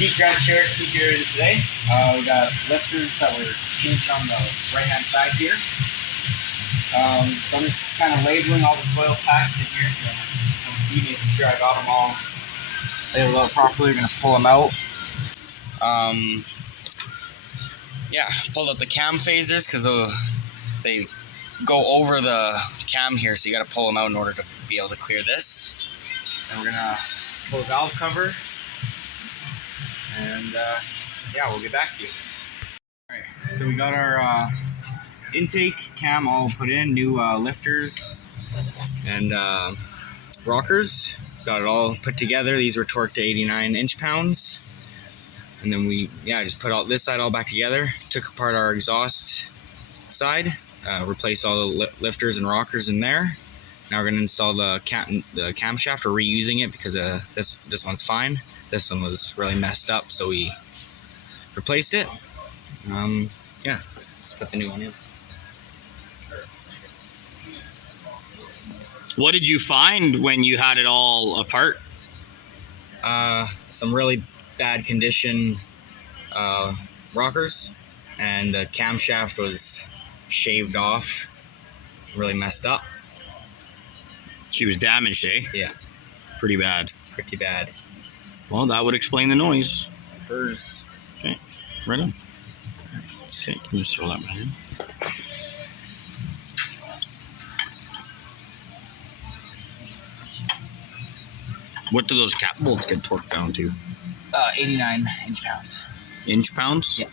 Jeep Grand Cherokee here today. We got lifters that were changed on the right-hand side here. So I'm just kind of labeling all the coil packs in here to see, making sure I got them all labeled out properly. We're gonna pull them out. Yeah, pulled out the cam phasers because they go over the cam here, so you got to pull them out in order to be able to clear this. And we're gonna pull the valve cover, and yeah, we'll get back to you. All right, so we got our intake cam all put in, new lifters and rockers. Got it all put together. These were torqued to 89 inch-pounds. And then we, just put all this side all back together. Took apart our exhaust side, replaced all the lifters and rockers in there. Now we're gonna install the camshaft. We're reusing it because this one's fine. This one was really messed up, so we replaced it. Just put the new one in. What did you find when you had it all apart? Some really bad condition rockers, and the camshaft was shaved off, really messed up. She was damaged, eh? Yeah. Pretty bad. Pretty bad. Well, that would explain the noise. Hers. Okay, right on. Let's see, can you just throw that behind? What do those cap bolts get torqued down to? 89 inch-pounds. Inch-pounds? Yeah.